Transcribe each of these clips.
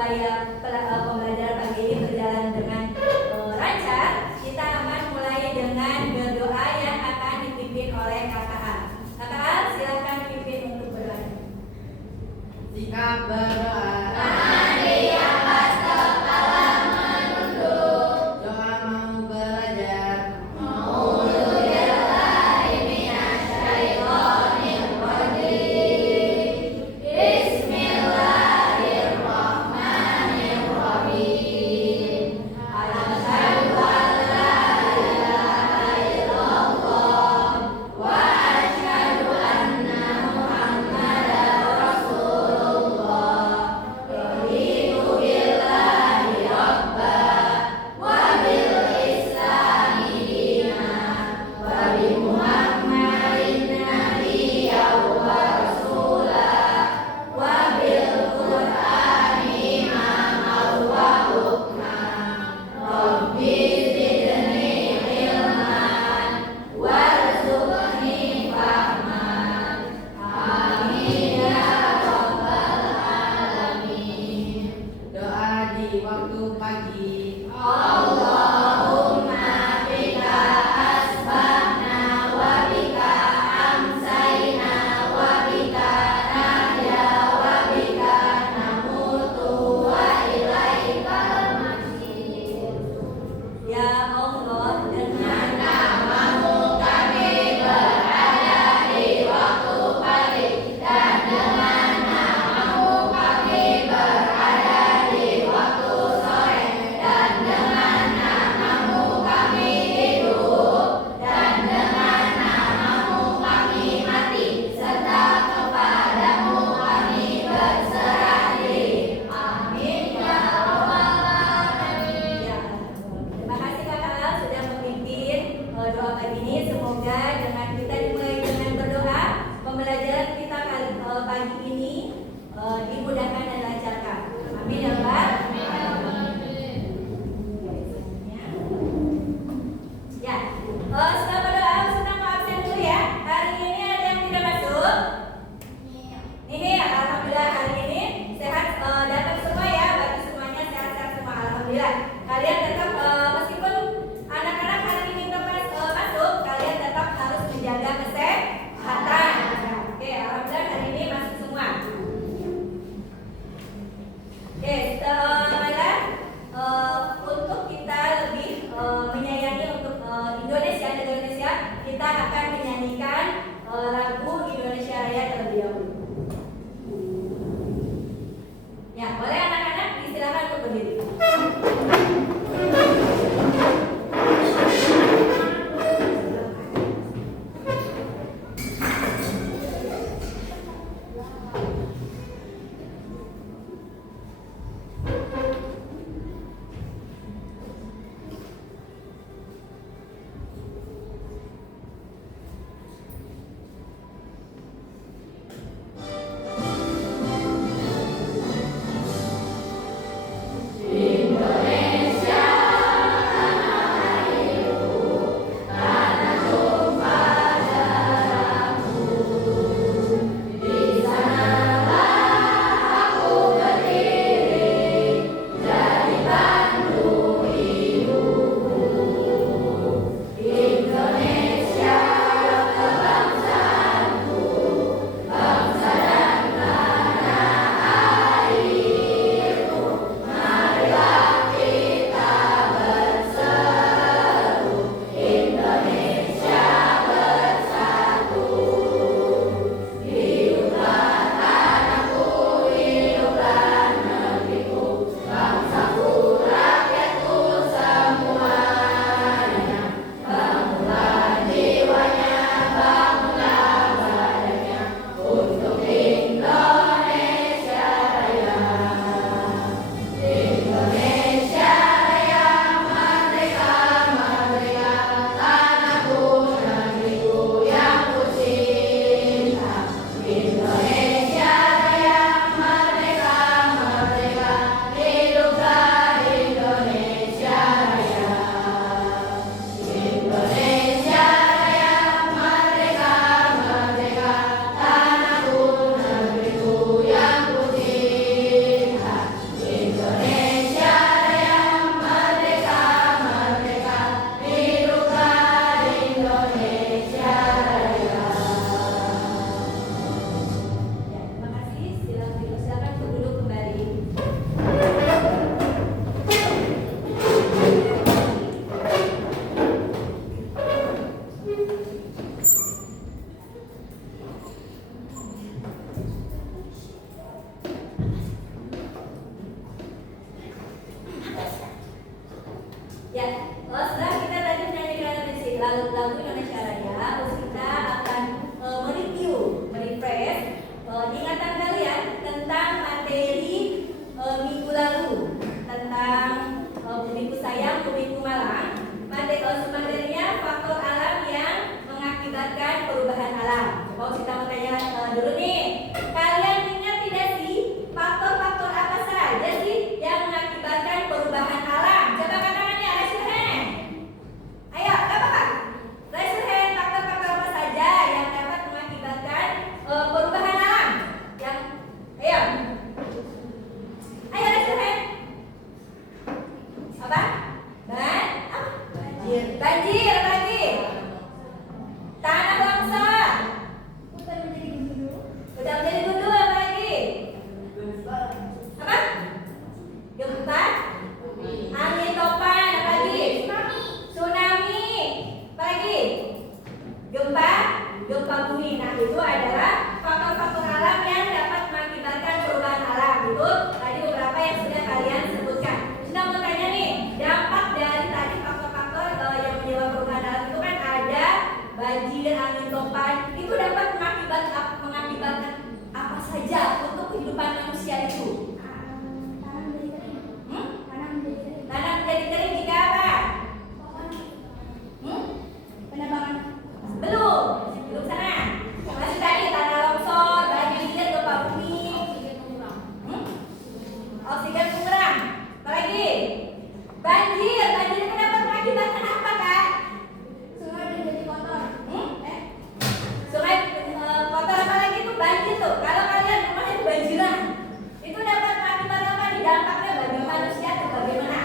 supaya pembelajaran pagi ini berjalan dengan lancar, kita akan mulai dengan berdoa yang akan dipimpin oleh Kakak Al. Kakak Al, silakan pimpin untuk berdoa. Sikap berdoa. mengakibatkan perubahan alam. Coba kita mau tanya dulu nih. Kalian ingat tidak sih faktor-faktor apa saja sih yang mengakibatkan perubahan alam? Coba katakannya, raise your hand. Ayo, apa? Raise your hand. Faktor-faktor apa saja yang dapat mengakibatkan perubahan alam? Yang ayo. Ayo raise your hand. Apa? Banjir, apa lagi? Tanah longsor. Udah menjadi gundul, apa lagi? Apa? Gempa? Angin topan, apa lagi? Tsunami. Apa lagi? Gempa bumi. Nah, itu adalah faktor-faktor alam yang dapat mengakibatkan perubahan alam. Itu tadi beberapa yang sudah kalian sebutkan. Sudah mau tanya nih, dampak dari tadi faktor-faktor yang menyebabkan perubahan alam itu kan ada banjir, angin topan. Itu dapat mengakibatkan apa saja untuk kehidupan manusia itu? Tanah menjadi kering jika apa? Penebangan. Belum sana. Masih tadi tanah longsor, banjir, gempa bumi. Oksigen kurang. Apa lagi? Banjir itu dapat mengakibatkan apa, Kak? Sungai menjadi kotor. Sungai kotor, apa lagi tuh? Banjir tuh. Kalau kalian rumahnya itu banjiran, itu dapat mengakibatkan apa nih? Dampaknya bagi manusia tuh bagaimana?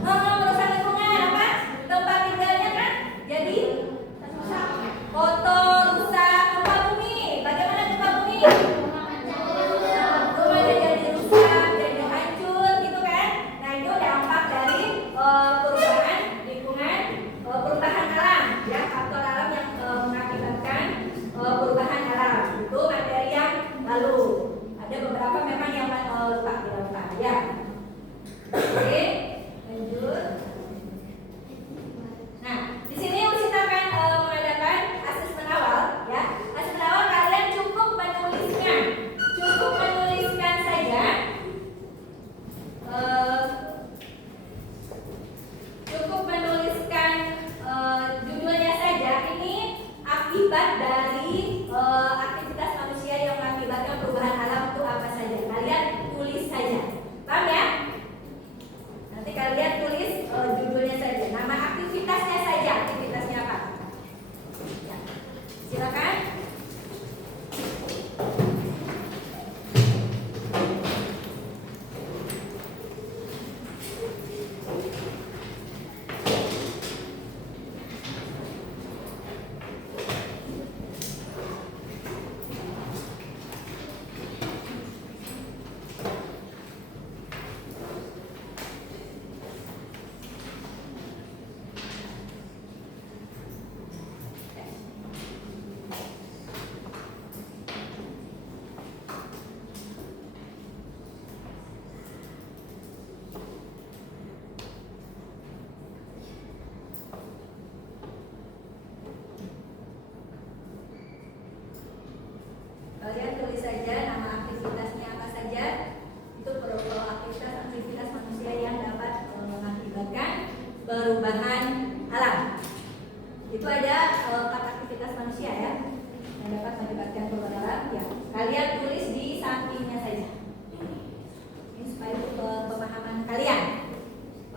Merusak lingkungan, apa? Tempat tinggalnya kan jadi kotor, rusak. Gempa bumi, bagaimana gempa bumi? Rumahnya jadi rusak, jadi hancur gitu kan? Nah, itu dampak dari perubahan lingkungan, perubahan alam, ya, faktor alam yang mengakibatkan perubahan alam. Itu materi yang lalu. Ada beberapa memang yang lupa ya. Oke, lanjut. Nah, di sini kita akan mengadakan asesmen awal, ya. Asesmen awal kalian cukup menuliskan saja. Cukup menuliskan judulnya saja. Ini akibat dari aktivitas manusia yang mengakibatkan perubahan alam itu apa saja. Kalian tulis saja. Paham ya? Nanti kalian tulis judulnya saja. Nama aktivitasnya saja. Aktivitasnya apa? Ya. Silakan. Kalian tulis saja nama aktivitasnya apa saja. Itu aktivitas manusia yang dapat mengakibatkan perubahan alam. Itu ada 4 aktivitas manusia ya yang dapat mengakibatkan perubahan alam. Ya, kalian tulis di sampingnya saja. Ini supaya pemahaman kalian.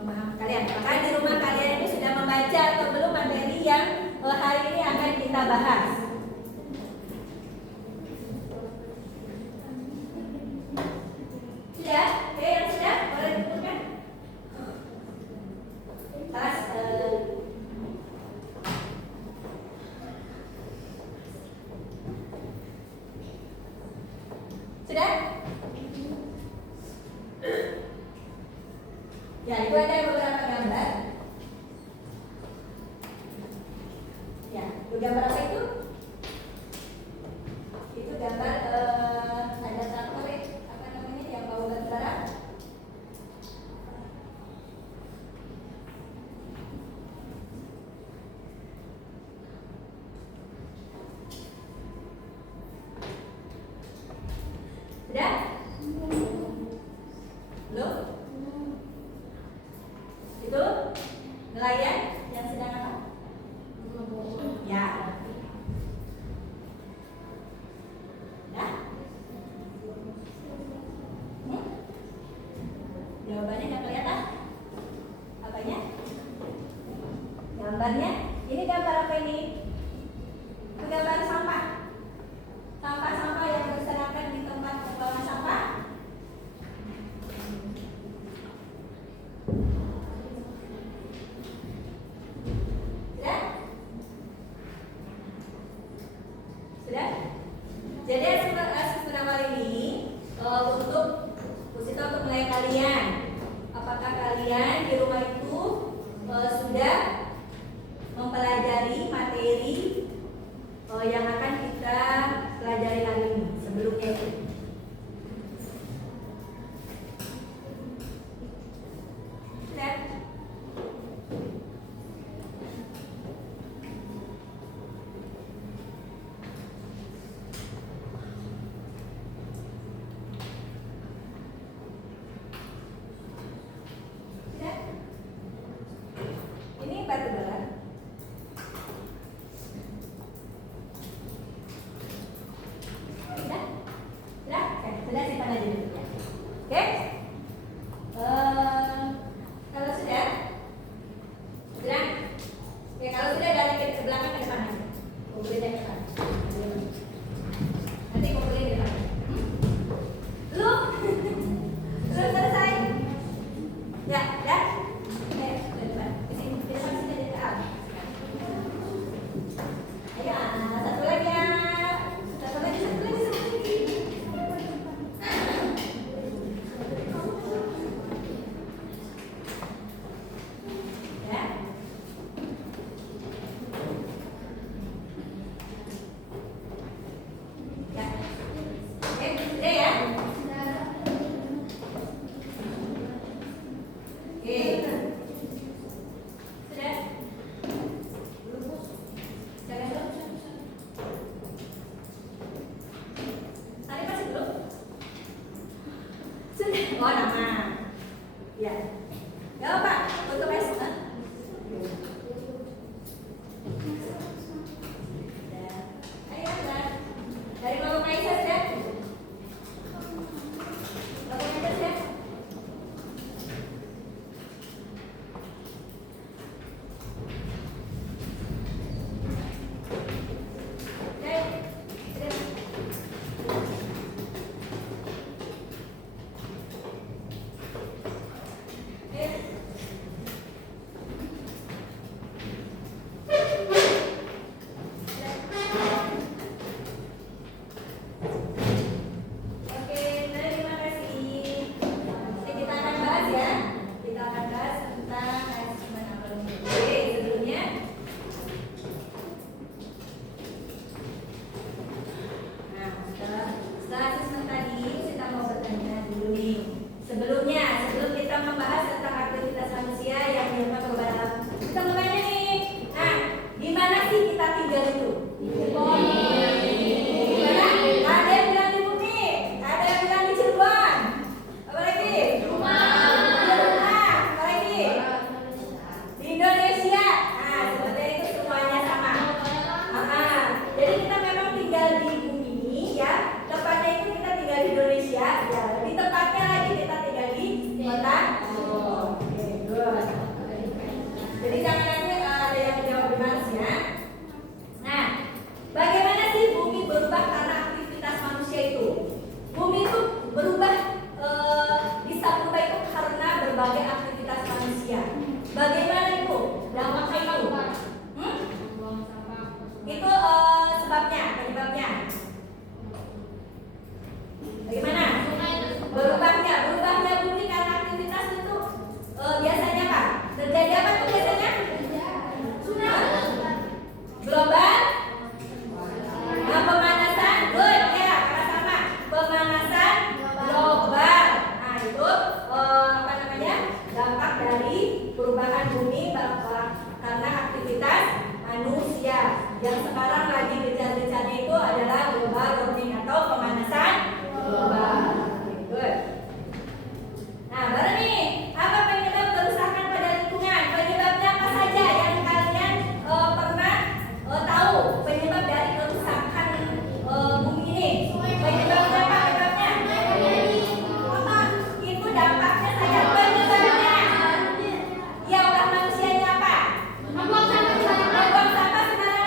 Apakah di rumah kalian ini sudah membaca atau belum materi yang hari ini akan kita bahas? Sudah? Oke, yang sudah boleh dikumpulkan. Sudah? Ya, itu ada beberapa gambar. Ya, itu gambar apa itu? Itu gambar ada traktor apa namanya yang bawa batu bara. Sudah? Belum? Itu nelayan yang sedang apa? ini? Gambar sampah. Sampah-sampah yang berserakan di tempat pembuangan sampah. Sudah? Sudah? Jadi asesmen awal ini untuk mulai kalian. Apakah kalian di rumah itu sudah mempelajari materi yang akan kita pelajari hari ini sebelumnya itu? Sudah? Sudah? Ini batu bara. Sudah? Sudah? Oke, sudah simpan aja dulu ya. Oke? Kalau sudah? Sudah? Oke, kalau sudah dari ke belakang ke depan aja. Kumpulin dari depan. Nanti kumpulin di depan. Belum? Belum selesai? Ya, ya. Oke, ke depan. Ke sini, ke depan sini aja ke atas. Ayo, satu lagi ya. Satu lagi. Ya. Ya. Oke, sudah ya? Oke. Sudah? Jangan belum. Tadi masih belum? Sudah. Oh, nama. Ya. Ya, Pak. Untuk esok. Ayo, Mbak. Dari Mama Maisa sudah? Mama Maisa sudah? Sudah? Sudah? Ayo. Oke, terima kasih. Oke, kita akan bahas ya. Kita akan bahas tentang asesmen awal. Oke, sebelumnya. Nah, setelah asesmen tadi, kita mau bertanya dulu nih. Sebelumnya, sebelum kita membahas tentang aktivitas manusia yang dilakukan perubahan alam, kita mau tanya nih. Nah, di mana sih kita tinggal itu? Di mana? Ada yang bilang di bumi, ada yang bilang di Cirebon. Apa lagi? Di rumah. Apa lagi? Di Indonesia. Nah, seperti itu semuanya sama. Jadi kita memang tinggal di bumi ini ya. Tepatnya itu kita tinggal di Indonesia. Ya, di tempatnya lagi kita tinggal di kota. Oke, good. Jadi jangan nanti ada yang menjawab bebas ya. Nah, bagaimana sih bumi berubah karena aktivitas manusia itu? Bumi itu berubah, bisa berubah itu karena berbagai aktivitas manusia. Bagaimana itu? Dampaknya itu? Itu sebabnya, penyebabnya. Bagaimana? Berubahnya bumi karena aktivitas itu biasanya apa? Terjadi apa tuh biasanya? Global. Nah, pemanasan, good ya, karena sama. Pemanasan global. Nah, itu apa namanya? Dampak dari perubahan bumi karena aktivitas manusia. Yang sekarang lagi gencar-gencarnya itu adalah global warming atau pemanasan global. Good. Nah, baru nih, apa penyebab kerusakan pada lingkungan? Penyebabnya apa saja yang kalian pernah tahu? Penyebab dari kerusakan bumi ini? Penyebabnya apa? Penyebabnya? Itu dampaknya saja. Penyebabnya? Ya, ulah manusianya apa? Membuang sampah sembarangan.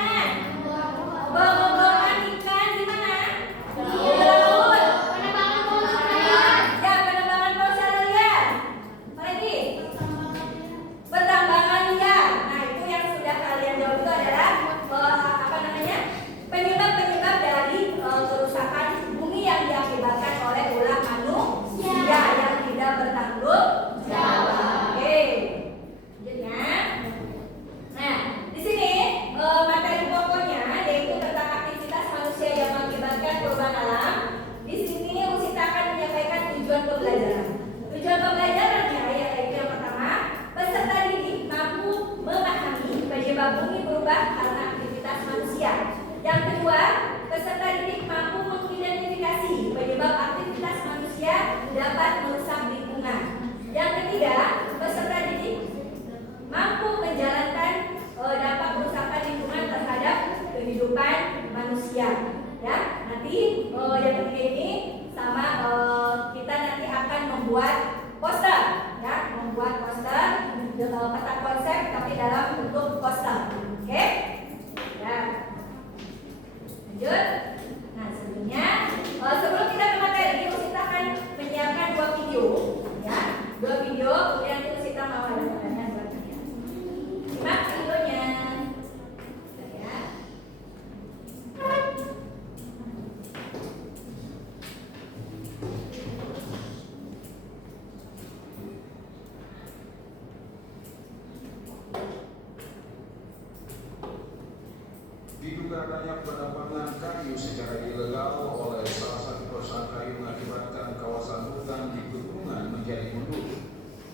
kehidupan manusia. Ya, nanti yang ketiga ini sama kita nanti akan membuat poster, ya, membuat poster peta konsep tapi dalam bentuk poster. Oke? Ya. Lanjut. Nah, sebelum kita ke materi, kita akan menyiapkan 2 video, ya. 2 video, kemudian nanti kita mau ada pertanyaan buat kalian. Simak videonya. Ya. Diduga adanya penebangan kayu secara ilegal oleh salah satu perusahaan kayu mengakibatkan kawasan hutan di Pegunungan menjadi mundur.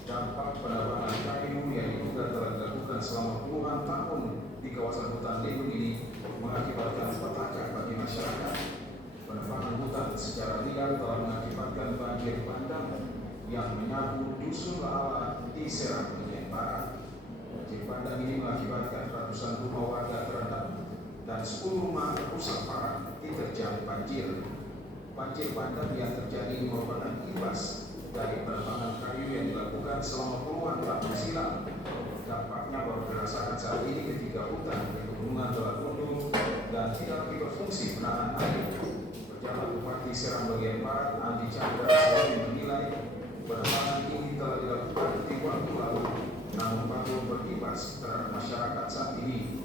Dampak penebangan kayu yang diduga telah dilakukan selama puluhan tahun di kawasan hutan lindung ini mengakibatkan petaka bagi masyarakat. Penebangan hutan secara liar telah mengakibatkan banjir bandang yang menyapu dusun Lala di Serang bagian barat. Banjir bandang ini mengakibatkan ratusan rumah warga terendam dan 10 rumah rusak parah diterjang banjir. Banjir bandang yang terjadi merupakan imbas dari penebangan kayu yang dilakukan selama puluhan tahun silam. Dampaknya baru dirasakan saat ini ketika hutan di pegunungan telah tunduk dan tidak lagi berfungsi menahan air. Pejabat Bupati Serang bagian Barat Andi Chandra selalu menilai penebangan ini telah dilakukan di waktu lalu, namun baru berimbas terhadap masyarakat saat ini.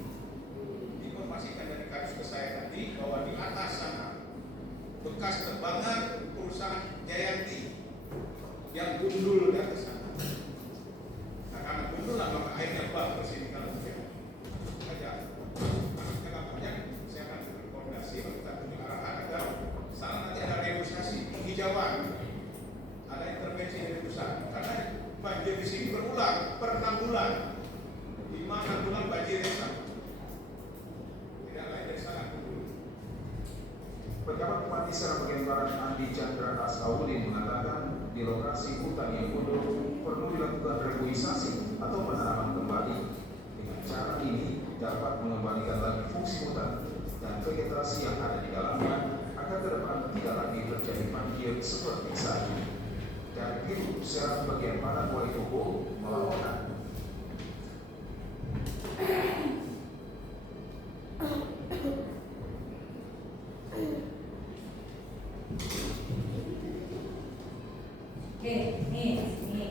Informasikan dari kasus ke saya tadi bahwa di atas sana bekas tebangan perusahaan Jayanti yang gundul dari sana. Nah, karena gundul lah maka airnya bak ke sini kalau hujan. Saja. Karena banyak saya akan berkoordinasi kita tunjuk arahan agar sana nanti ada negosiasi penghijauan, ada intervensi dari pusat. Karena banjir di sini berulang per 6 bulan. 5-6 bulan banjir yang sama. Pejabat Bupati Serang bagian Barat Andi Chandra Asawudin mengatakan di lokasi hutan yang mundur perlu dilakukan reboisasi atau penanaman kembali. Dengan cara ini dapat mengembalikan lagi fungsi hutan dan vegetasi yang ada di dalamnya agar ke depan tidak lagi terjadi banjir seperti saat ini. Dari Biru Serang bagian Barat Waitubo melaporkan. Oke, nih. Ya.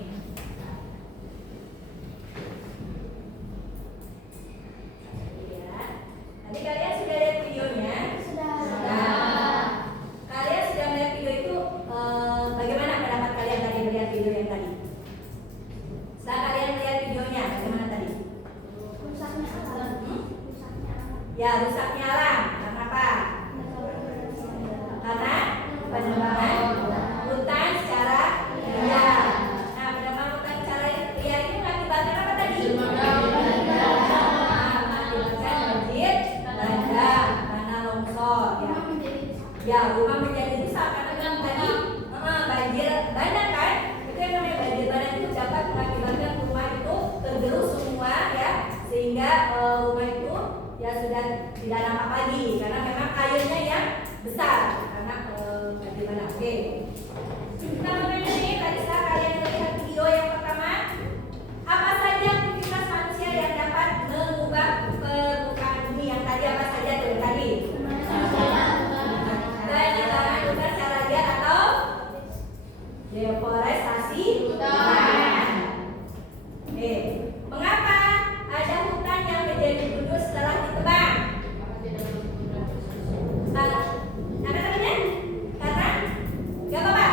Tadi kalian sudah lihat videonya? Sudah. Kalian sudah melihat video itu, bagaimana pendapat kalian tadi melihat video yang tadi? Setelah kalian melihat videonya, bagaimana tadi? Rusaknya alam. Ya, rusaknya alam. Karena apa? Karena penebangan hutan secara liar. Nah, penebangan hutan secara liar ini mengakibatkan apa tadi? Mengakibatkan banjir bandang, tanah longsor. Ya, rumah menjadi rusak karena kan tadi banjir bandang kan? Itu yang namanya banjir bandang itu dapat mengakibatkan rumah itu tergerus semua ya, sehingga rumah itu ya sudah tidak nampak lagi karena memang airnya yang besar karena bagaimana? Oke. Kita mengenai ini tadi setelah kalian melihat video yang pertama, apa saja aktivitas manusia yang dapat mengubah permukaan bumi yang tadi apa saja dari tadi? Penanaman hutan secara liar atau deforestasi hutan. Oke. Mengapa ada hutan yang menjadi gundul setelah ditebang? Apa katanya? Karena nggak apa-apa.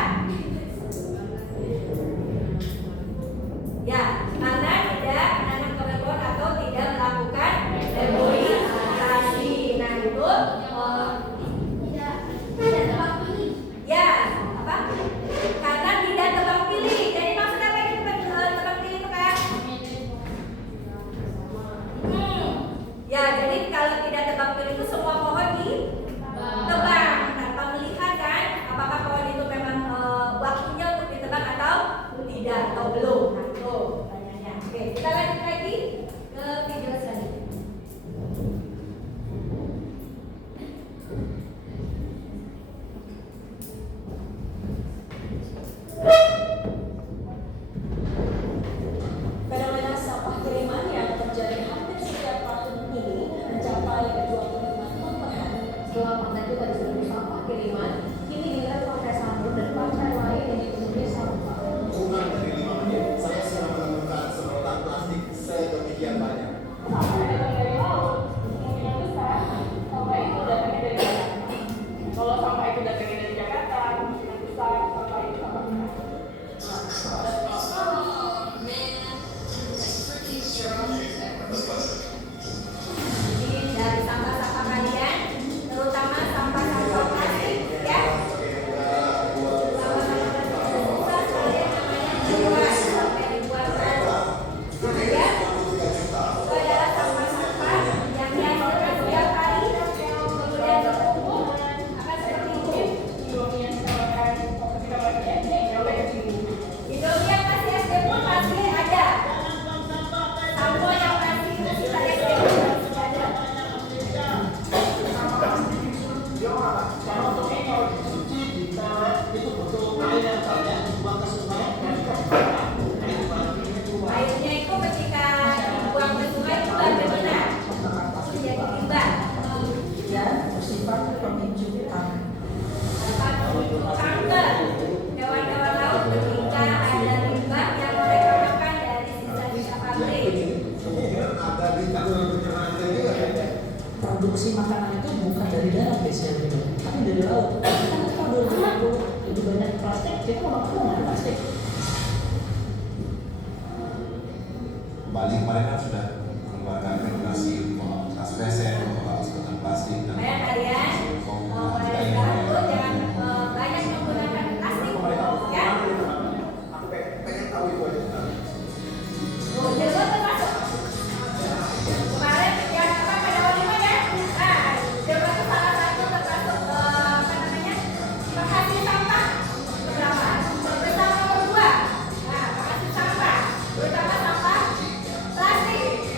limbah. dan bersifat pemicu kanker. Dapat memicu kanker. Hewan-hewan laut ketika ada limbah yang mereka makan dari sisa-sisa pabrik. Ada di tangan pencernaan juga ya. Produksi makanan itu bukan dari darat biasanya, tapi dari laut. Kan kita udah lebih banyak plastik, kita mau makan plastik. Bali kemarin kan sudah mengeluarkan regulasi mengelola kresek, mengelola sedotan plastik dan Supaya kalian mulai sekarang tuh jangan banyak menggunakan plastik, ya. Aku pengen tahu itu aja. Tuh, Cirebon termasuk. Kemarin yang apa pada Waliman ya? Nah, Cirebon itu salah satu termasuk apa namanya? Penghasil sampah. Berapa? Terbesar nomor 2. Nah, penghasil sampah, terutama sampah plastik.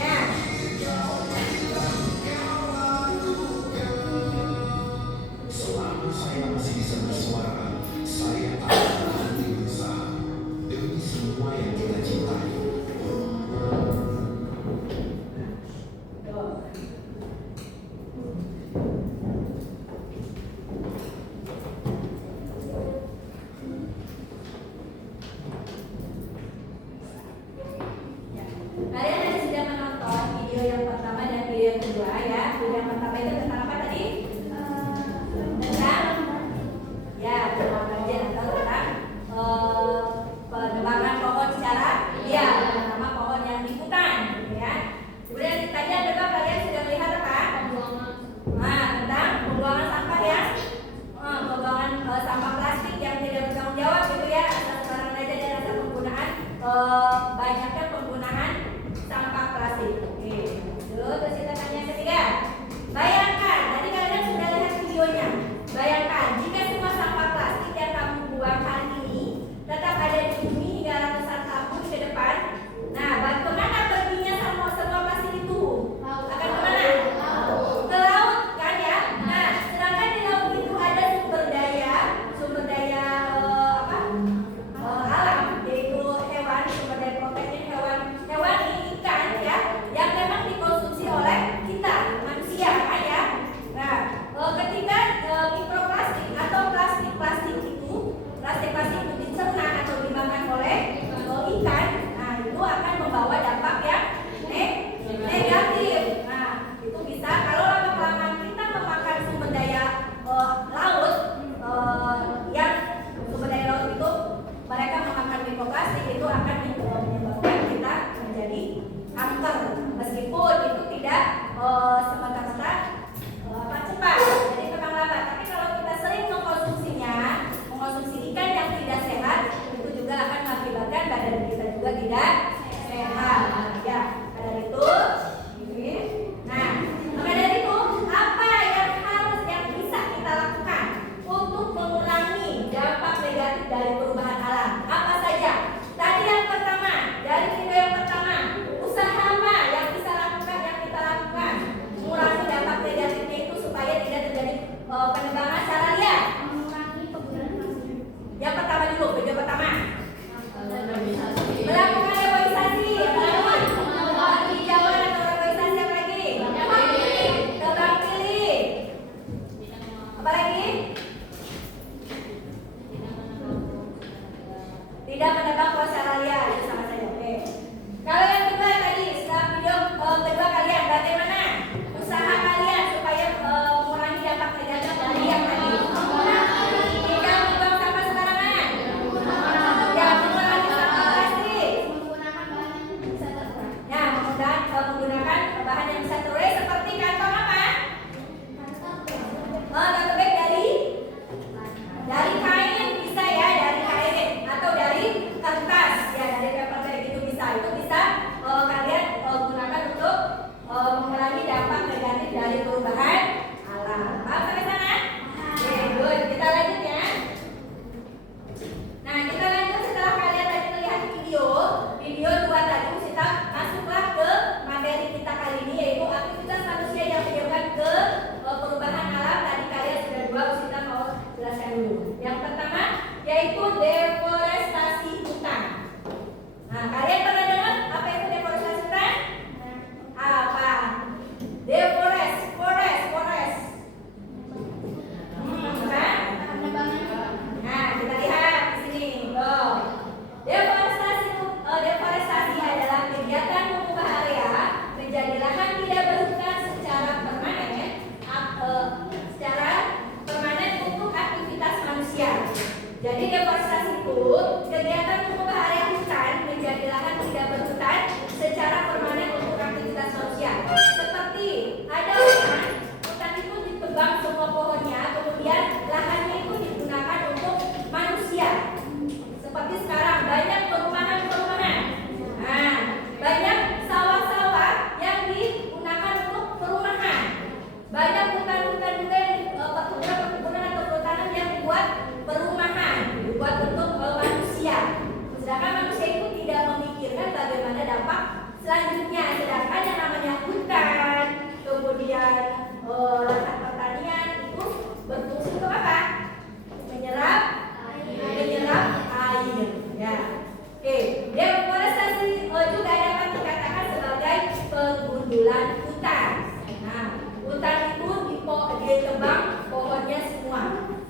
ditebang pohonnya semua.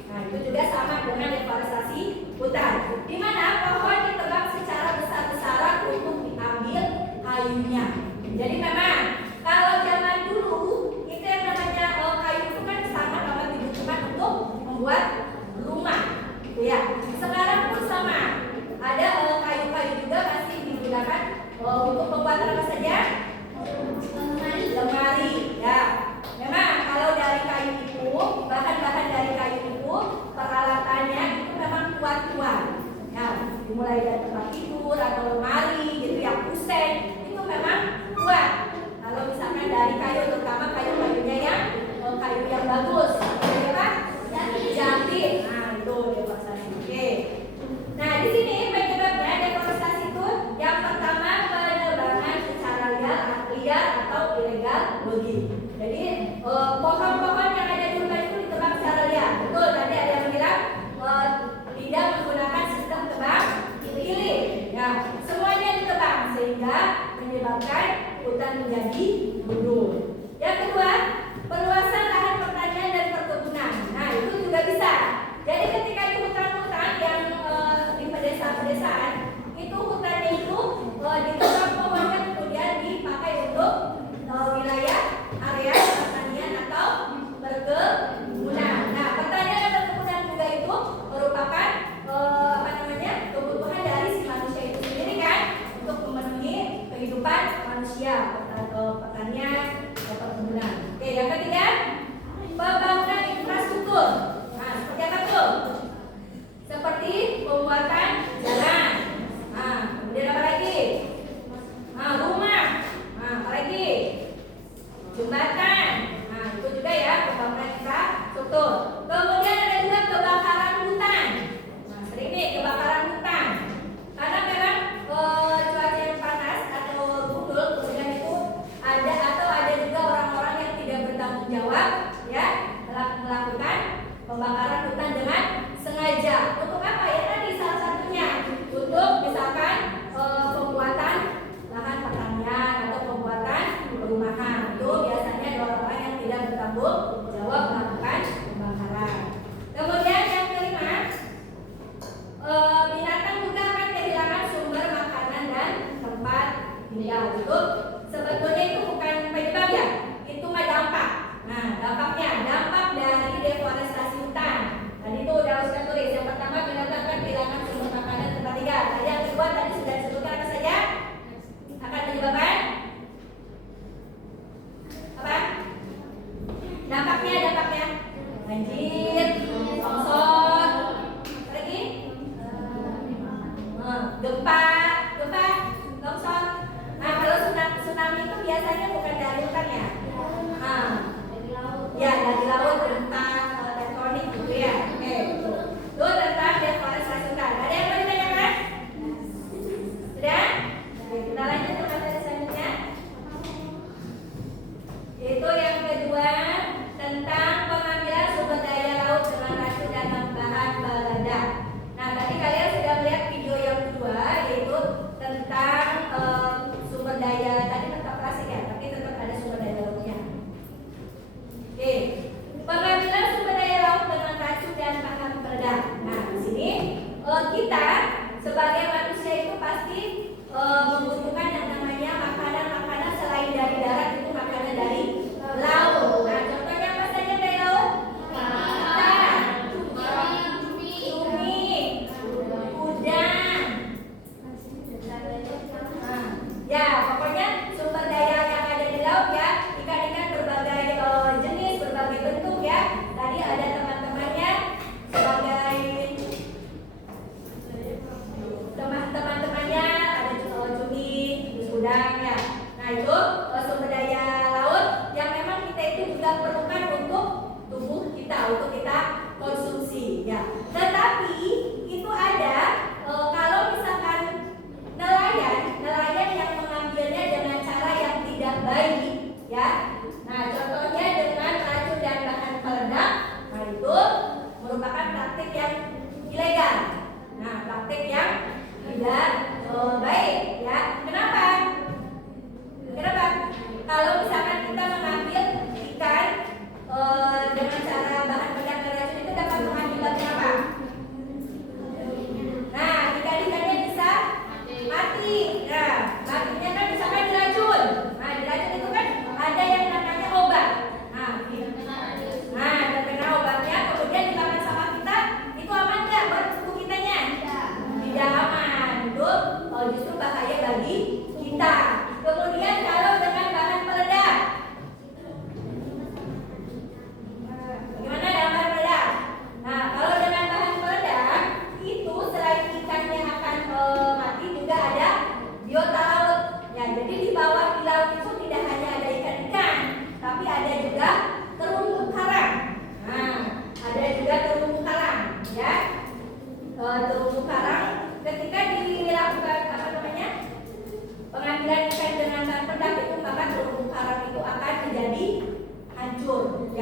Nah, itu juga sama dengan deforestasi hutan, di mana pohon ditebang secara besar-besaran untuk diambil kayunya. Jadi memang kalau zaman dulu itu yang namanya kayu itu kan sangat amat dibutuhkan untuk membuat rumah, gitu ya. Sekarang pun sama, ada kayu-kayu juga masih digunakan untuk pembuatan apa saja? Lemari, ya. Memang kalau dari kayu itu, bahan-bahan dari kayu itu, peralatannya itu memang kuat-kuat. Ya, dimulai dari tempat tidur atau lemari, gitu ya, kusen, itu memang kuat. Kalau misalkan dari kayu, terutama kayu-kayunya yang kayu yang bagus, kayu apa? Jati. Nah, itu deforestasi. Oke. Nah, di sini penyebabnya deforestasi itu yang pertama penebangan secara liar atau ilegal logging. Jadi pohon-pohon yang ada di hutan itu ditebang secara liar. Betul, tadi ada yang bilang tidak menggunakan sistem tebang pilih. Ya, semuanya ditebang sehingga menyebabkan hutan menjadi gundul. Yang kedua, perluasan lahan pertanian dan perkebunan. Nah, itu juga bisa. Jadi ketika di hutan-hutan yang di pedesaan-pedesaan itu hutannya itu ditebang pohonnya kemudian dipakai untuk wilayah area pertanian atau perkebunan. Nah, pertanian dan perkebunan juga itu merupakan kebutuhan dari si manusia itu sendiri kan, untuk memenuhi kehidupan manusia, pertanian dan perkebunan. Oke, yang ketiga, pembangunan infrastruktur. Nah, seperti apa tuh? Seperti pembuatan jalan. Nah, kemudian apa lagi? Nah, rumah. Nah, apa lagi? Jembatan. Nah, itu juga ya pembangunan infrastruktur. Kemudian ada juga kebakaran hutan. Nah, sering nih kebakaran hutan. Karena memang cuaca yang panas atau gundul, kemudian itu ada juga orang-orang yang tidak bertanggung jawab ya melakukan pembakaran hutan dengan sengaja. Untuk apa ya? Tadi salah satunya untuk misalkan pembuatan lahan pertanian atau pembuatan perumahan. Itu biasanya ada orang-orang yang tidak bertanggung jawab melakukan pembakaran. Kemudian yang kelima, binatang juga akan kehilangan sumber makanan dan tempat tinggal. Itu sebetulnya itu bukan penyebab ya, itu mah dampak. Nah, dampak dari deforestasi hutan. Tadi itu udah Ustaz tulis. Yang pertama, binatang akan kehilangan sumber makanan dan tempat tinggal. Tadi yang kedua tadi sudah disebutkan apa saja? Akan menyebabkan apa? Dampaknya banjir, longsor, apa lagi? Gempa, longsor. Nah, kalau tsunami itu biasanya bukan dari hutan ya. Nah, ya dari laut, tentang tektonik gitu ya. Oke, itu tentang deforestasi hutan. Ada yang mau ditanyakan? Sudah? Oke, kita lanjut ke materi selanjutnya. Itu yang kedua, tentang pengambilan sumber daya laut dengan racun dan bahan peledak. Nah, tadi kalian sudah melihat video yang kedua, yaitu tentang sumber daya, tadi tentang plastik ya, tapi tetap ada sumber daya lautnya. Oke, pengambilan sumber daya laut dengan racun dan bahan peledak. Nah, di sini kita sebagai manusia itu pasti membutuhkan yang namanya makanan selain dari darat, itu makanan dari laut. Nah, contohnya apa saja dari laut? Ikan, cumi, udang. Nah, ya pokoknya sumber daya yang ada di laut ya, ikan-ikan berbagai jenis, berbagai bentuk ya. Tadi ada teman-temannya sebagai teman-temannya ada cumi, udang ya. Nah, itu sumber daya laut yang memang kita itu juga perlukan untuk tubuh kita, untuk kita konsumsi ya. Tetapi itu ada kalau misalkan nelayan yang mengambilnya dengan cara yang tidak baik ya. Nah, contohnya dengan racun dan bahan peledak. Nah, itu merupakan praktik yang ilegal. Nah, praktik yang tidak baik ya. Kenapa? Kalau misalkan kita mengambil ikan dengan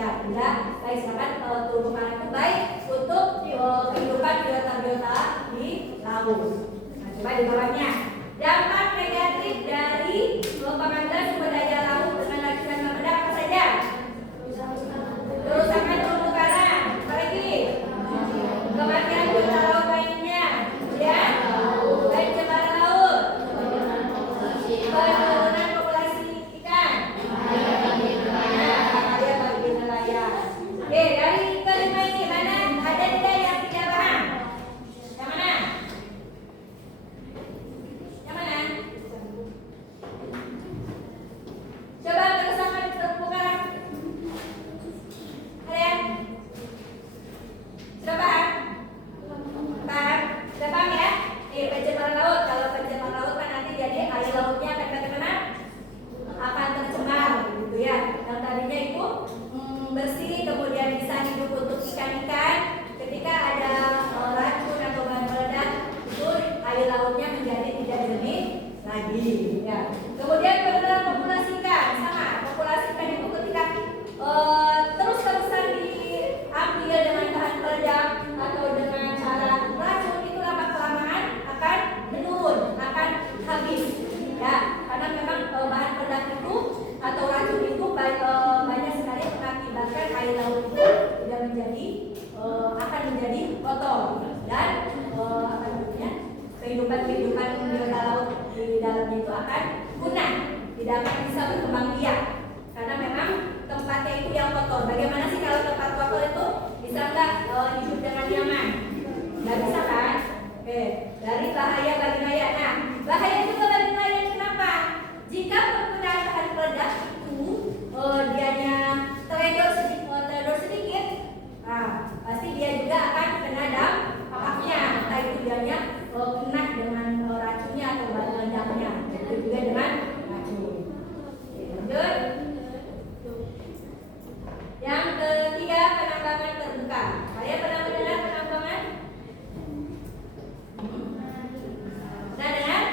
meledak. Ya, baik silakan terumbu karang itu baik untuk kehidupan biota-biota di laut. Nah, coba di bawahnya. Dampak negatif dari pengambilan sumber daya laut dengan racun meledak apa saja? Kerusakan terumbu karang, apa lagi? Kematian biota laut lainnya, ya, pencemaran laut, penurunan populasi ikan, bahaya bagi nelayan. Oke, dari kelima ini mana ada tidak yang tidak paham? Yang mana? Yang mana? Coba kerusakan terumbu karang. Ada yang? Sudah paham? Paham? Sudah paham ya? Pencemaran laut. Kalau pencemaran laut kan nanti jadi air lautnya akan bagaimana? Akan tercemar, gitu ya. Yang tadinya itu bersih, kemudian bisa hidup untuk ikan-ikan. Ketika ada racun atau bahan meledak, itu air lautnya menjadi tidak jernih lagi. Ya. Kemudian penurunan populasi ikan, sama. Populasi ikan itu ketika terus-terusan diambil dengan bahan peledak atau dengan cara racun, itu lama kelamaan akan menurun, akan habis. Ya, karena memang bahan peledak itu atau racun itu banyak sekali mengakibatkan air laut itu tidak menjadi akan menjadi kotor dan apa namanya, kehidupan biota laut di dalamnya itu akan punah, tidak akan bisa berkembang biak karena memang tempatnya itu yang kotor. Bagaimana sih kalau tempat kotor itu bisa nggak hidup dengan nyaman? Nggak bisa kan? Oke, dari bahaya bagi nelayan. Nah, bahaya juga bagi nelayan kenapa? Jika penggunaan bahan peledak itu dianya teledor sedikit, nah pasti dia juga akan kena dampaknya. Entah itu dianya kena dengan racunnya atau bahan meledaknya, itu juga dengan racun. Oke, lanjut. Yang ketiga, penambangan terbuka. Kalian pernah mendengar penambangan? Pernah dengar?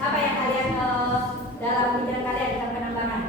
Apa yang kalian dalam pikiran kalian tentang penambangan?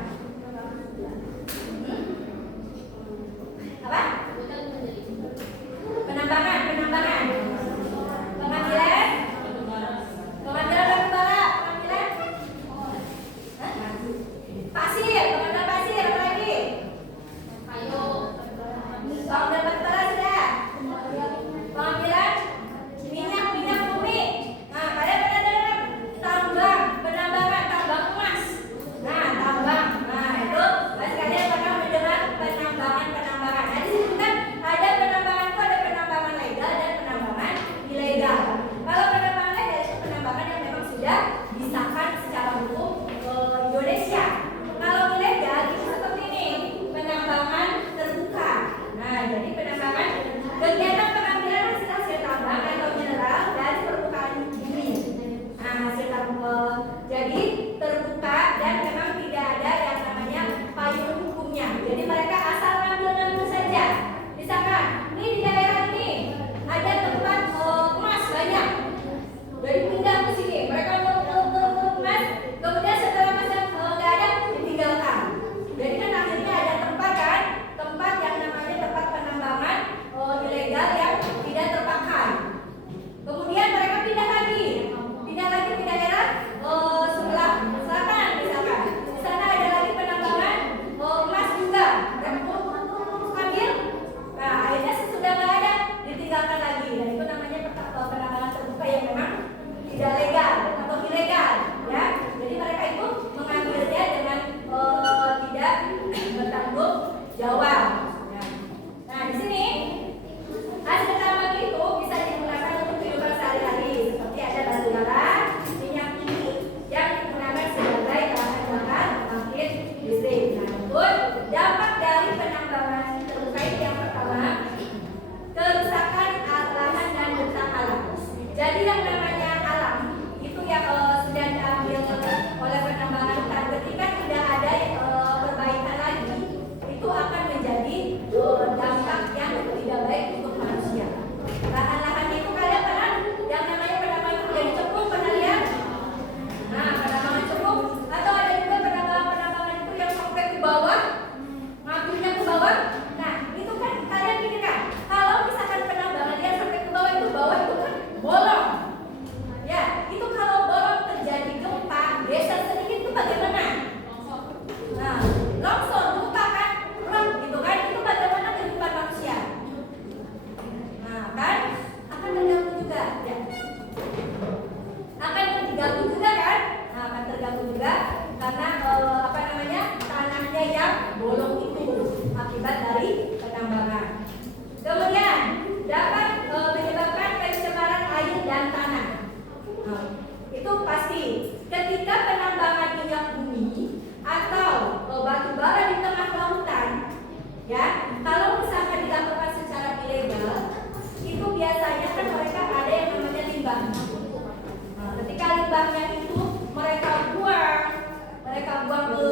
buang ke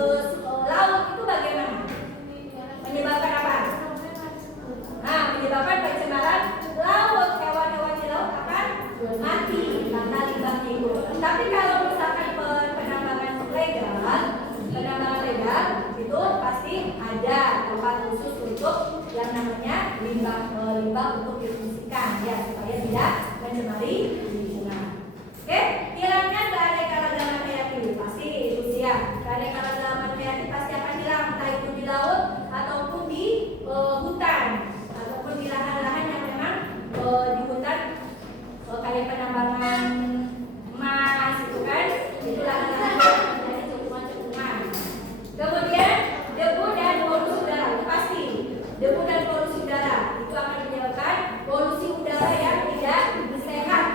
laut itu bagaimana? Menyebabkan apa? Nah, menyebabkan pencemaran laut. Hewan-hewan di laut akan mati karena limbahnya itu. Tapi kalau misalkan penambangan legal itu pasti ada tempat khusus untuk yang namanya limbah untuk difungsikan ya, supaya tidak mencemari lingkungan. Oke, hilangnya keanekaragaman hayati pasti itu siap. Keanekaragaman hayati pasti akan hilang, entah itu di laut ataupun di hutan ataupun di lahan-lahan yang memang di hutan kayak penambangan emas itu kan, itu lahan-lahan yang menjadi cekungan-cekungan. Kemudian debu dan polusi udara itu pasti. Debu dan polusi udara itu akan menyebabkan polusi udara yang tidak sehat.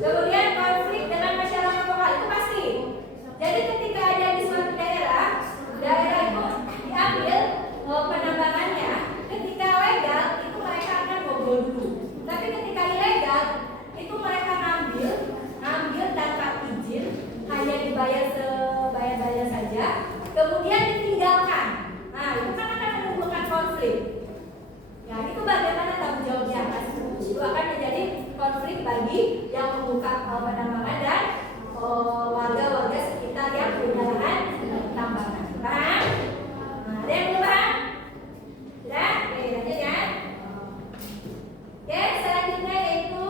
Kemudian konflik dengan masyarakat lokal itu pasti. Jadi ketika ada di suatu daerah itu diambil penambangannya, ketika legal itu mereka akan mogok dulu. Tapi ketika ilegal itu mereka ngambil tanpa izin, hanya dibayar sebayar-bayar saja, kemudian ditinggalkan. Nah, itu kan akan menimbulkan konflik. Ya, itu bagaimana tanggung jawabnya? Itu akan menjadi konflik bagi yang membuka penambangan dan warga-warga sekitar yang punya lahan tambangan. Paham? Nah, ada yang belum paham? Sudah? Oke, lanjut ya. Oke, selanjutnya yaitu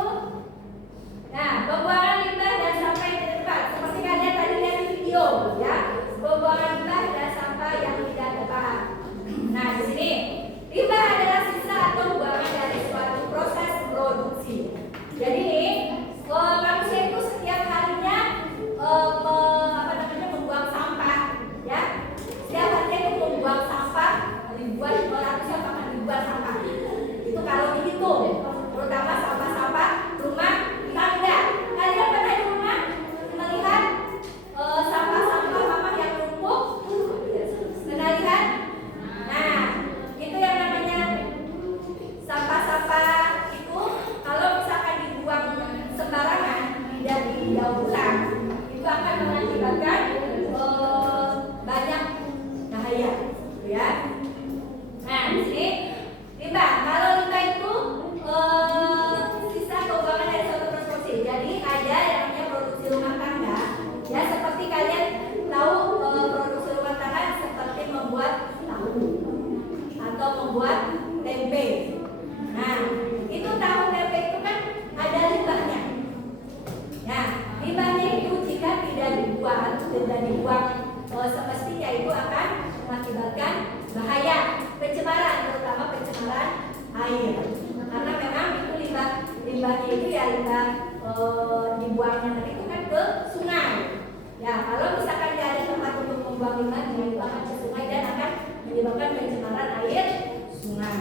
pembuangan limbah dan sampah yang tidak tepat. Seperti kalian tadi lihat di video, ya. Pembuangan limbah dan sampah yang tidak tepat. Nah, di sini limbah adalah sisa atau buangan dari suatu proses produksi. Jadi manusia itu setiap harinya membuang sampah, ya. Setiap harinya itu membuang sampah ribuan, ratusan bahkan ribuan sampah. Itu kalau dihitung, terutama sampah-sampah rumah tangga. Kalian pernah di rumah melihat sampah-sampah mama yang numpuk? Pernah lihat? Nah, itu yang namanya sampah-sampah itu kalau misalkan dibuang sembarangan, tidak didaur ulang, itu akan mengakibatkan banyak bahaya, ya. Nah, di sini limbah. Kalau limbah itu sisa pembuangan dari suatu produksi. Jadi ada yang namanya produksi rumah tangga. Ya, seperti kalian tahu produksi rumah tangga seperti membuat tahu atau membuat tempe. Nah, itu tahu tempe itu kan ada limbahnya. Nah, limbahnya itu jika tidak dibuang semestinya itu akan mengakibatkan bahaya pencemaran, terutama pencemaran air. Karena memang itu limbahnya itu ya limbah dibuangnya nanti itu kan ke sungai. Ya, kalau misalkan tidak ada tempat untuk membuang limbahnya, itu akan ke sungai dan akan menyebabkan pencemaran air sungai.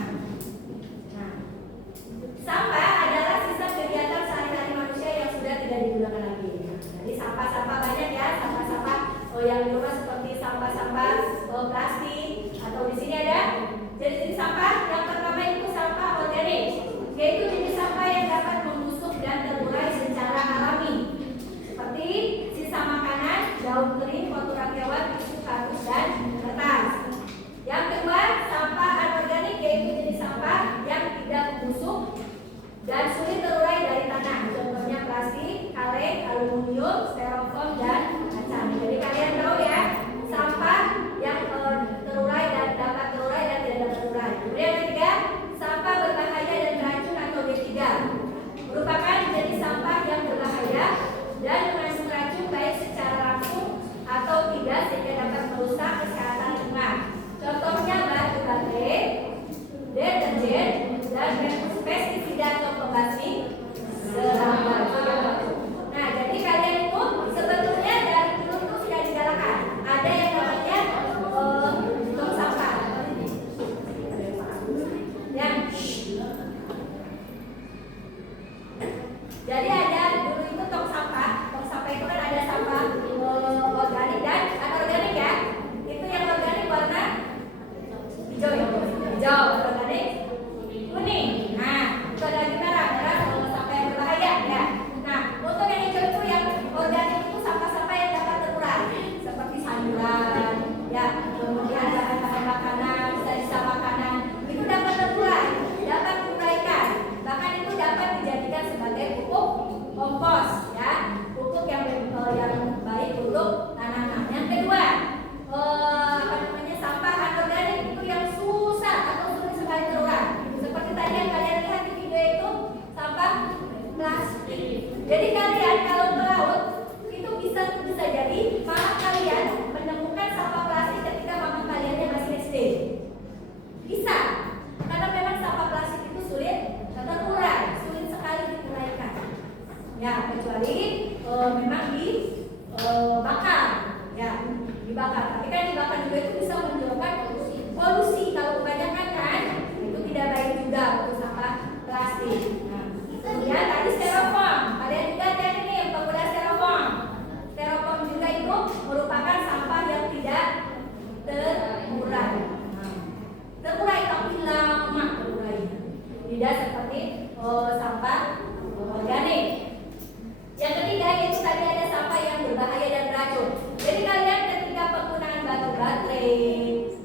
Tidak seperti sampah organik. Yang ketiga itu tadi ada sampah yang berbahaya dan beracun. Jadi kalian ketika penggunaan batu baterai,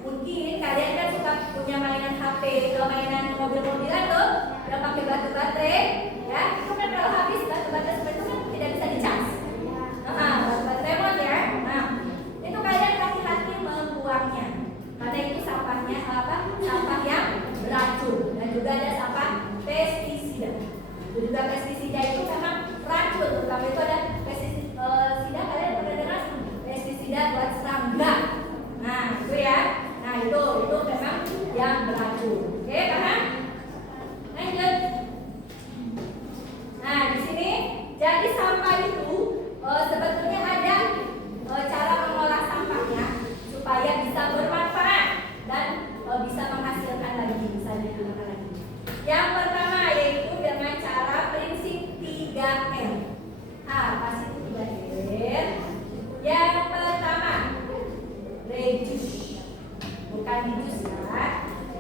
mungkin kalian kan suka punya mainan HP, mainan mobil-mobilan tuh yang pakai batu baterai, ya. Itu kan kalau habis batu baterai seperti itu kan tidak bisa dicas. Batu baterai mod ya. Nah, itu kalian hati-hati membuangnya. Karena itu sampahnya sampah yang beracun dan juga ada sampah pestisida. Juga pestisida itu memang racun, terutama itu ada pestisida kalian pernah dengar pestisida buat serangga. Nah itu ya, nah itu memang yang beracun. Oke, paham? Lanjut. Nah di sini jadi sampah itu sebetulnya ada cara mengolah sampahnya supaya bisa bermanfaat dan bisa menghasilkan lagi, bisa digunakan lagi. Yang pertama yaitu dengan cara prinsip 3R. Apa sih 3R? Yang pertama, reduce. Bukan reduce ya.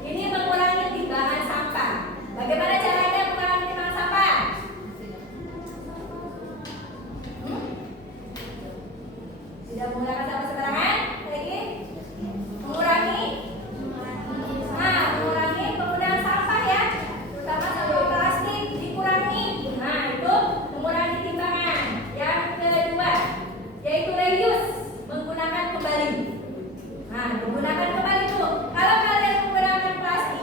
Ini mengurangi timbangan sampah. Bagaimana caranya mengurangi timbangan sampah? Tidak menggunakan sampah sembarangan. Lagi mengurangi penggunaan sampah ya, terutama sampah plastik dikurangi. Nah itu mengurangi timbangan. Yang kedua yaitu reuse, menggunakan kembali. Nah menggunakan kembali itu kalau kalian menggunakan plastik,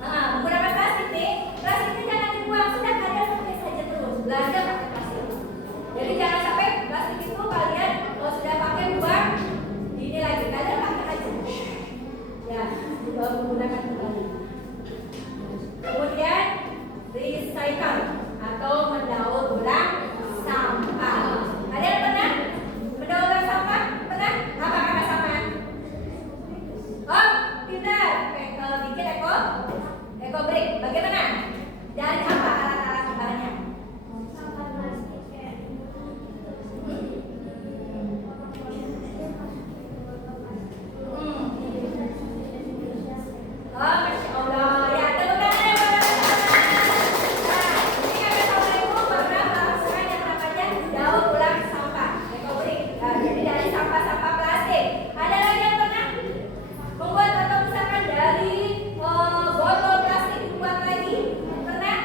menggunakan plastik nih, plastiknya jangan dibuang, sudah kalian pakai saja terus, belajar pakai plastik. Jadi jangan sampai plastik itu kalian sudah pakai buang, ini lagi kalian pakai aja. Ya, menggunakan kembali. Kemudian recycle atau mendaur ulang sampah. Kalian pernah mendaur ulang sampah? Pernah? Apa kata sampah? Oh, pintar. Bikin eco break. Bagaimana? Dari apa alat-alat bahannya? Sampah plastik kayak Oh, Masya Allah. Ya, tepuk tangan ya, Bapak. Nah, ini kami sama Ibu pernah melakukan yang namanya daur ulang sampah, eco break. Nah, jadi dari sampah-sampah plastik. Ada lagi yang pernah membuat atau misalkan dari botol plastik dibuat lagi? Pernah?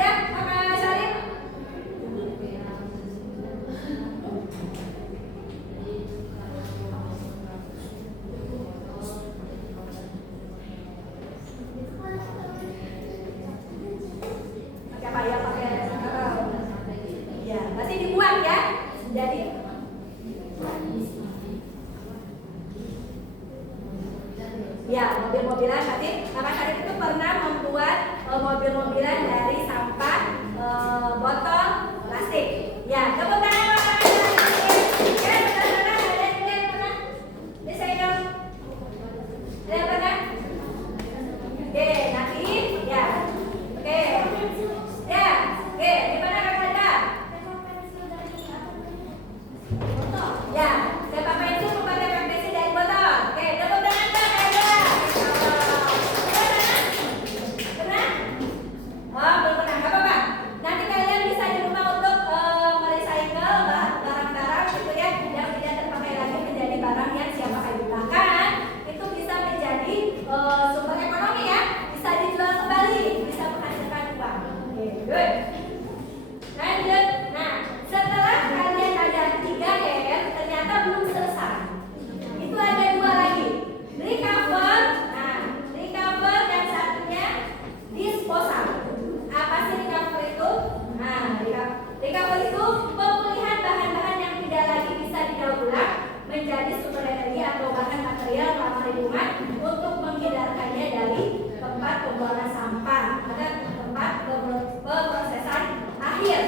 Ya, Kakak Syarif? Pakai apa ya? Pakai ya, berarti dibuang ya. Jadi ya, mobil-mobilan berarti Kakak Syarif itu pernah membuat mobil-mobilan dari sampah botol plastik. Ya, tepuk tangan buat Kakak Syarif. Ya, benar-benar ada juga yang pernah recycle. Ada yang pernah? Oke, nanti ya. Oke. Ya, oke. Gimana Kak Syarif? Ya, siapa pensil memakai pensil dari botol? Oke, tepuk tangan Kak Syarif. Pernah? Oh, belum pernah. Gak apa-apa. Nanti kalian bisa di rumah untuk merecycle barang-barang gitu ya, yang tidak terpakai lagi menjadi barang yang siap pakai. Bahkan itu bisa menjadi sumber ekonomi ya, bisa dijual kembali, bisa menghasilkan uang. Oke, good. Lanjut. Nah, setelah kalian ada 3R, ternyata belum selesai. Itu ada 2 lagi. Recover. Nah, recover dan satunya disposal. Apa sih recover itu? Nah, recover itu pemulihan bahan-bahan yang tidak lagi bisa didaur ulang menjadi sumber energi atau bahan material ramah lingkungan untuk menghindarkannya dari tempat pembuangan sampah atau tempat pemrosesan akhir.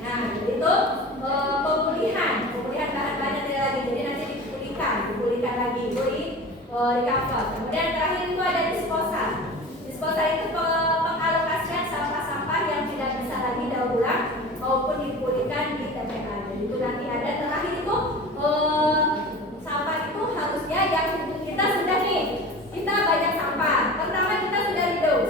Nah, itu pemulihan bahan-bahan yang tidak lagi, jadi nanti dipulihkan lagi, recover. Kemudian terakhir itu ada disposal. Disposal itu pengalokasian sampah-sampah yang tidak bisa lagi daur ulang maupun dipulihkan di TPA. Jadi itu nanti ada terakhir itu sampah itu harusnya yang kita sudah nih, kita banyak sampah. Pertama kita sudah reduce.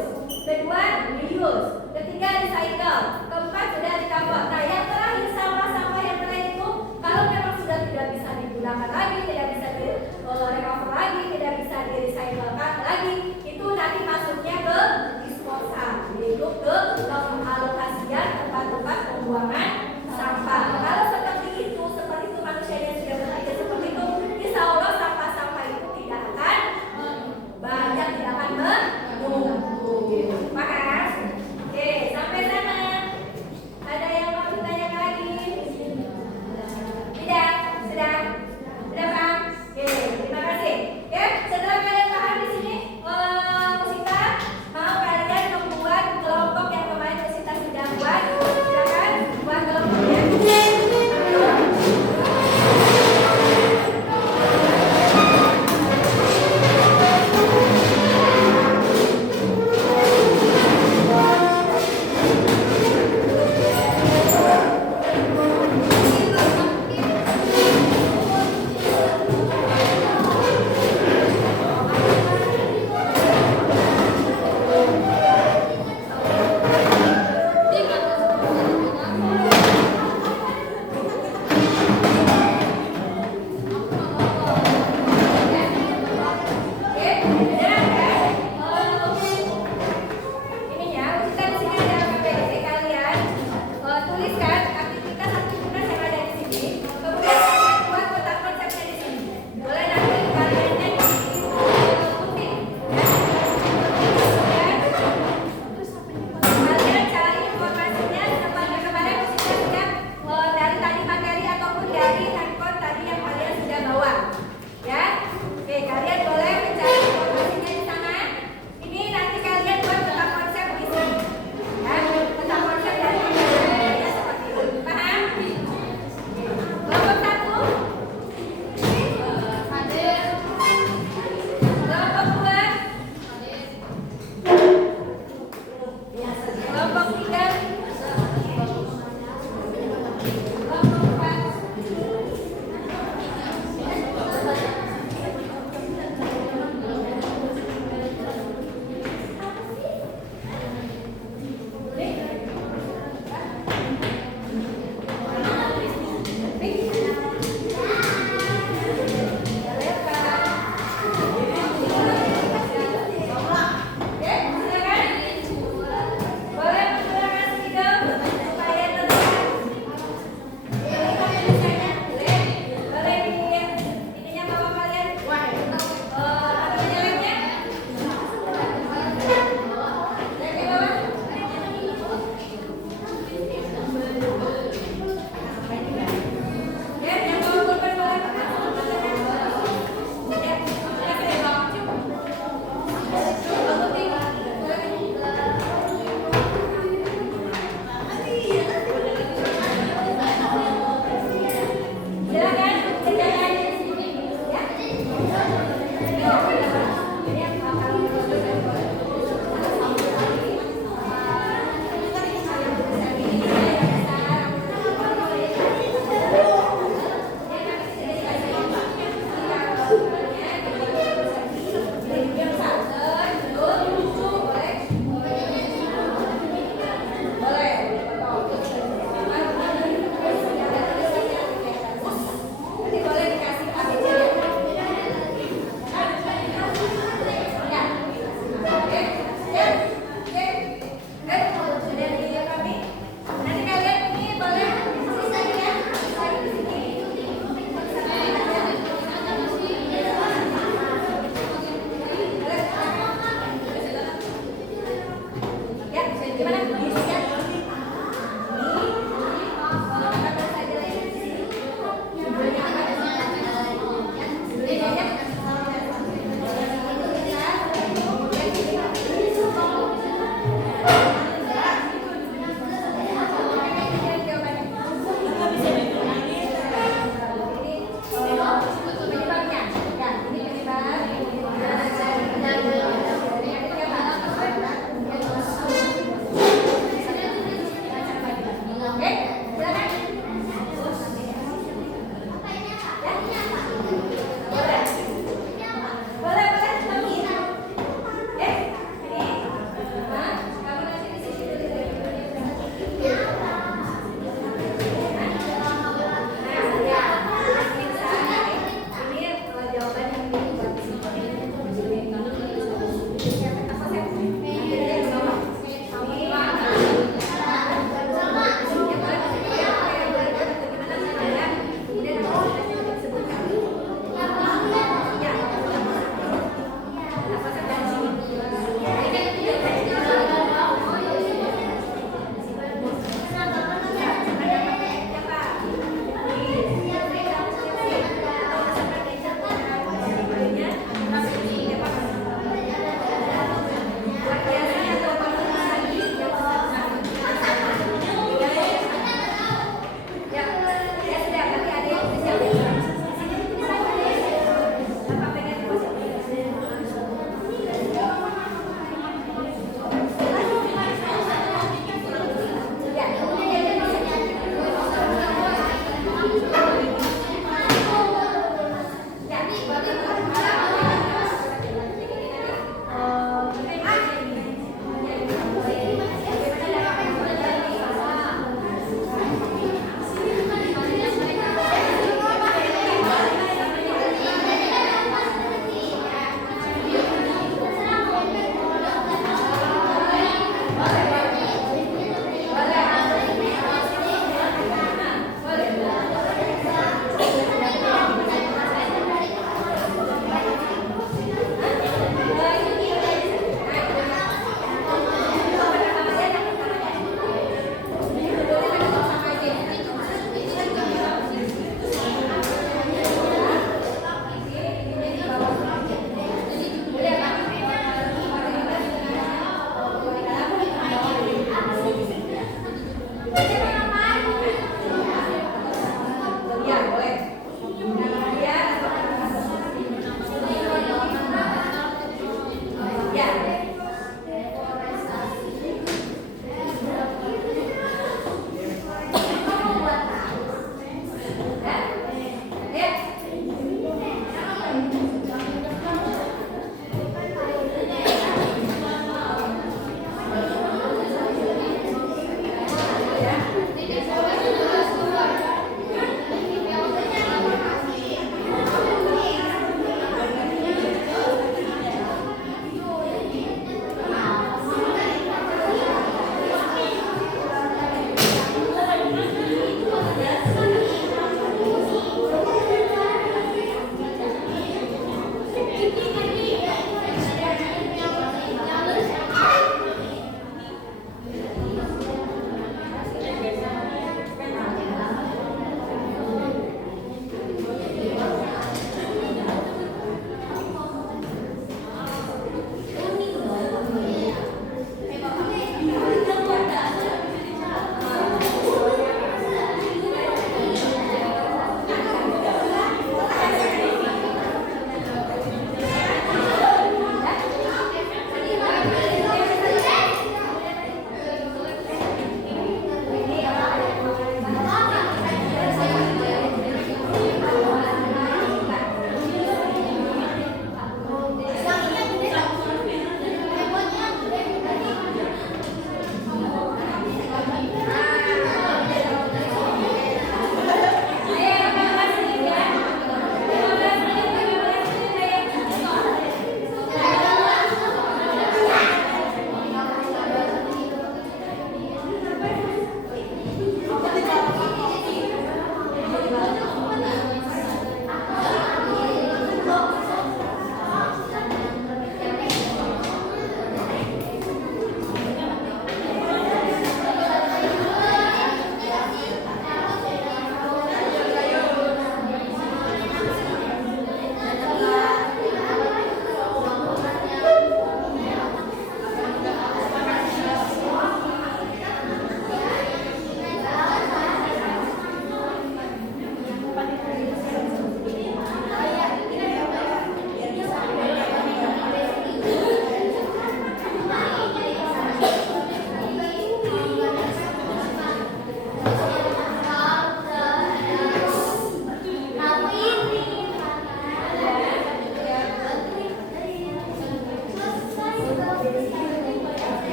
Gimana? Bisa? Kita bahas aja lagi di sini. Judulnya apa? Judulnya aja.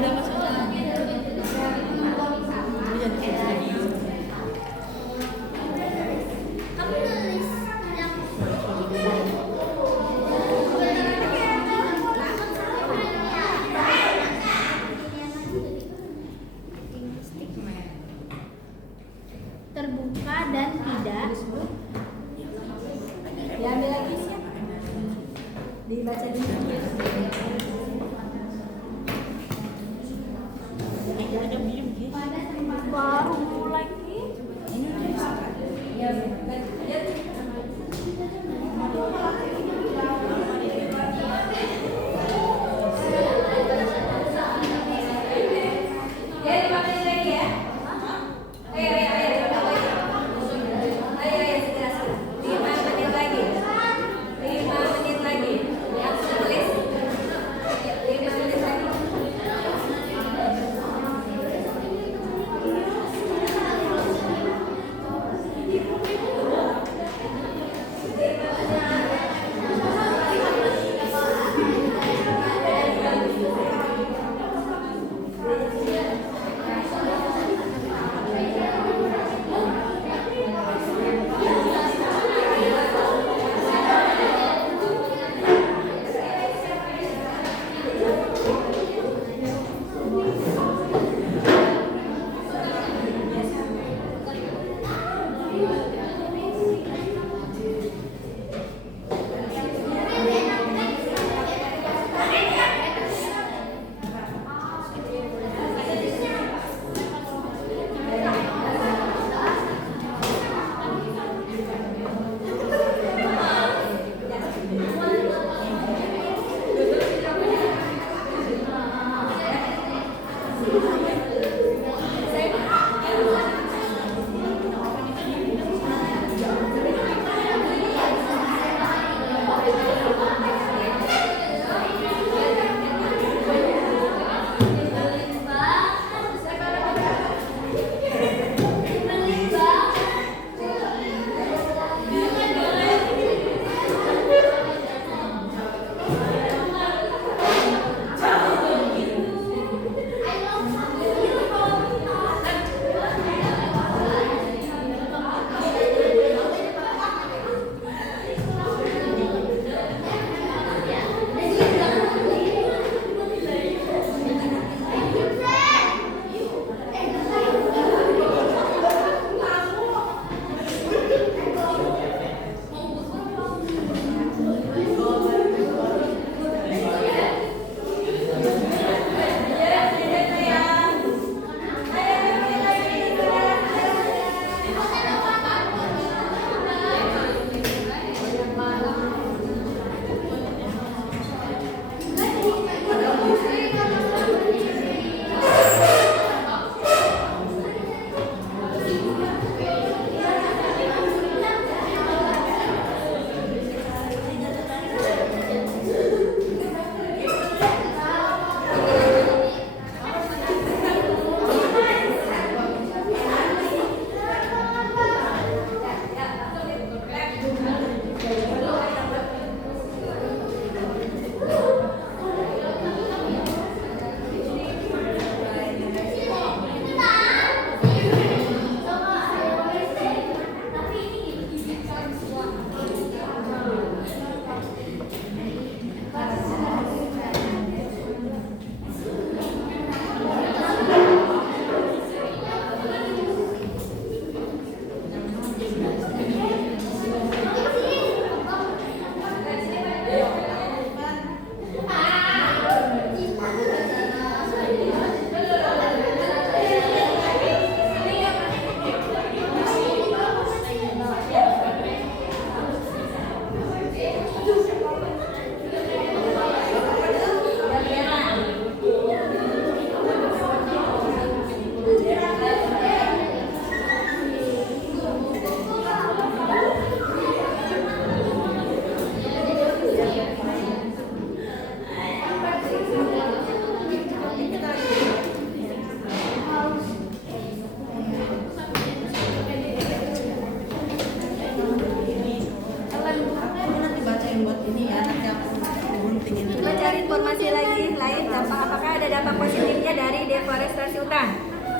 Kamu nulis yang terbuka dan tidak Diambil lagi siap. Dibaca dulu.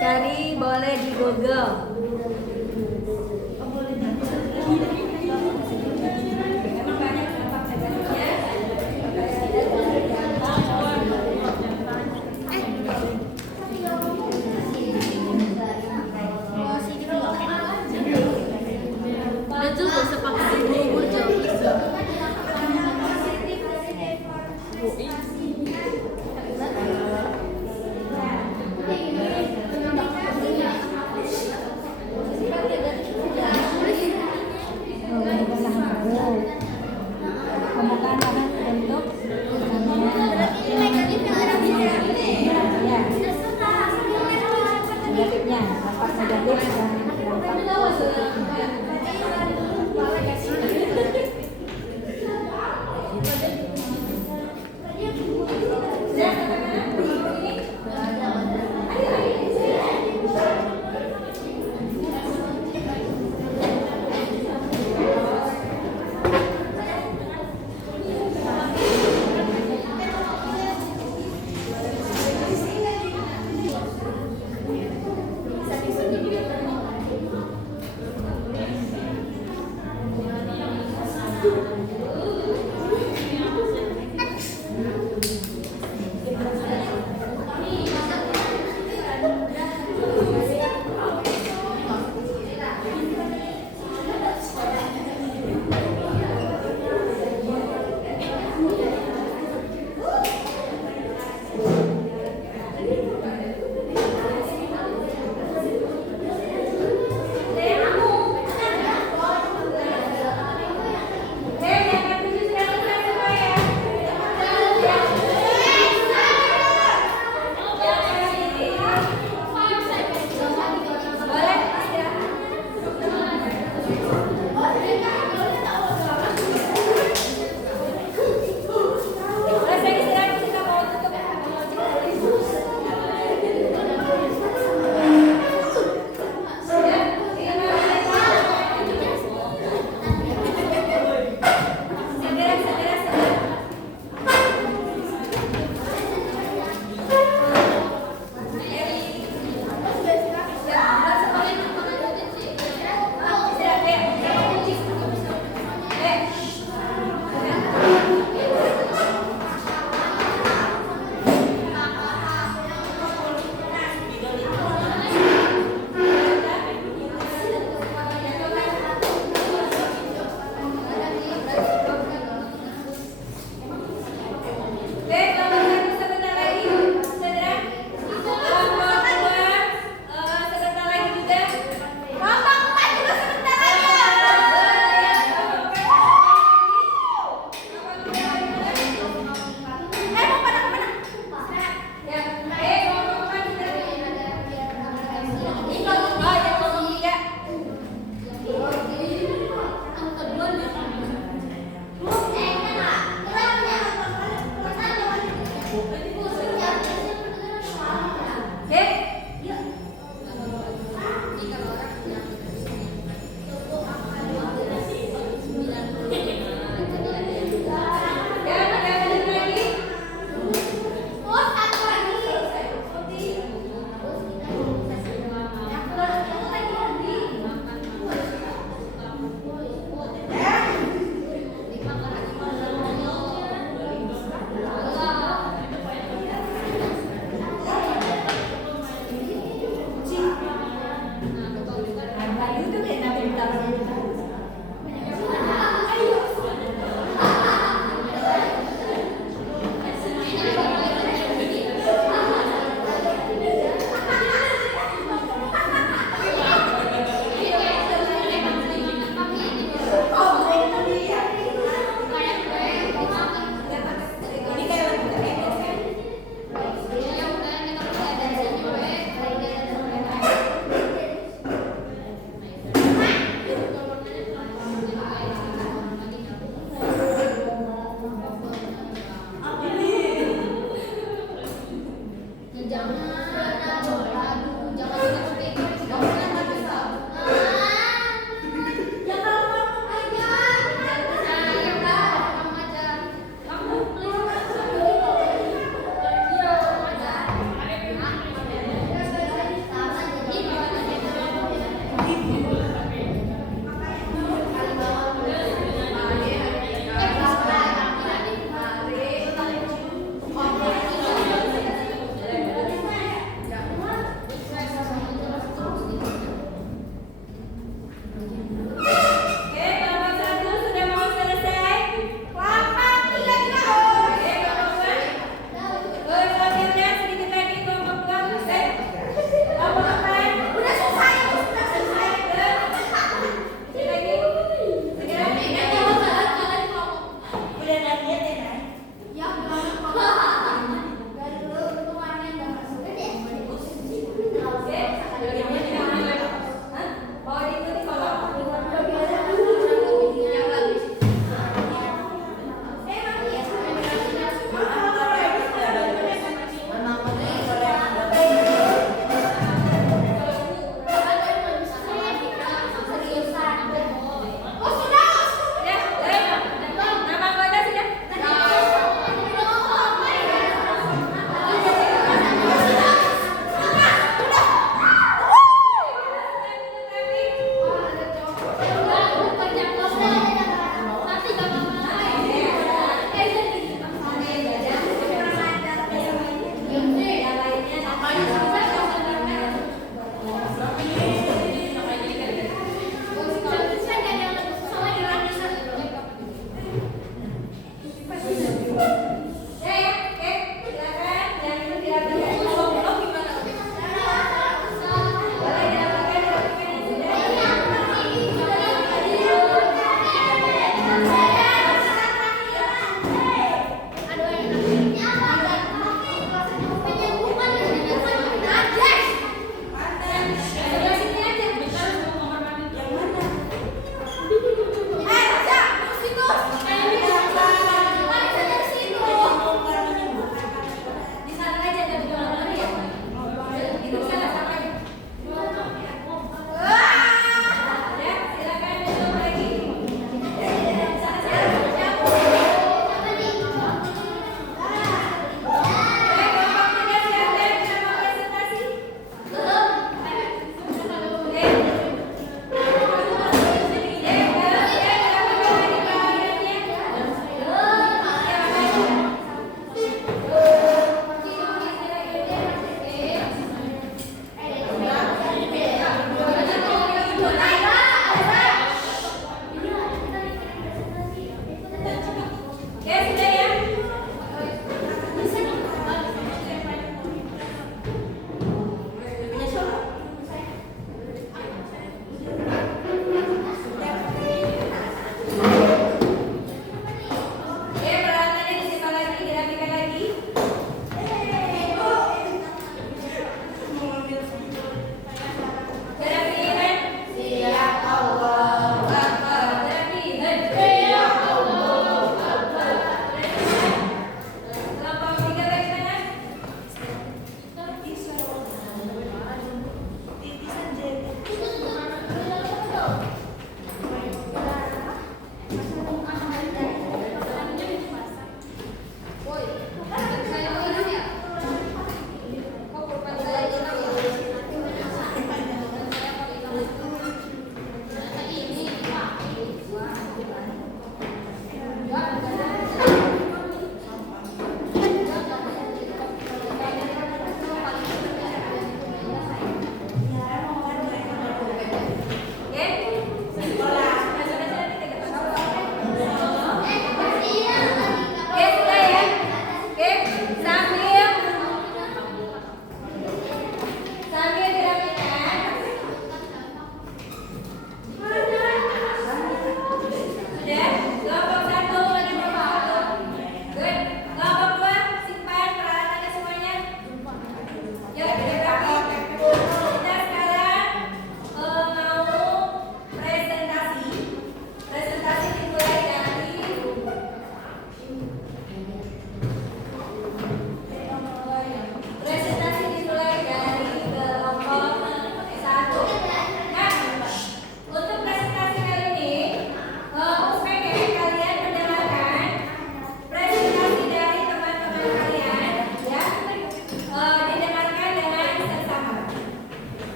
Cari boleh di Google. Memang banyak dampak negatifnya. Udah tuh gak usah pakai bubur jauh. Negatifnya, dampak negatif dan dampak positifnya.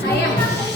Sayang.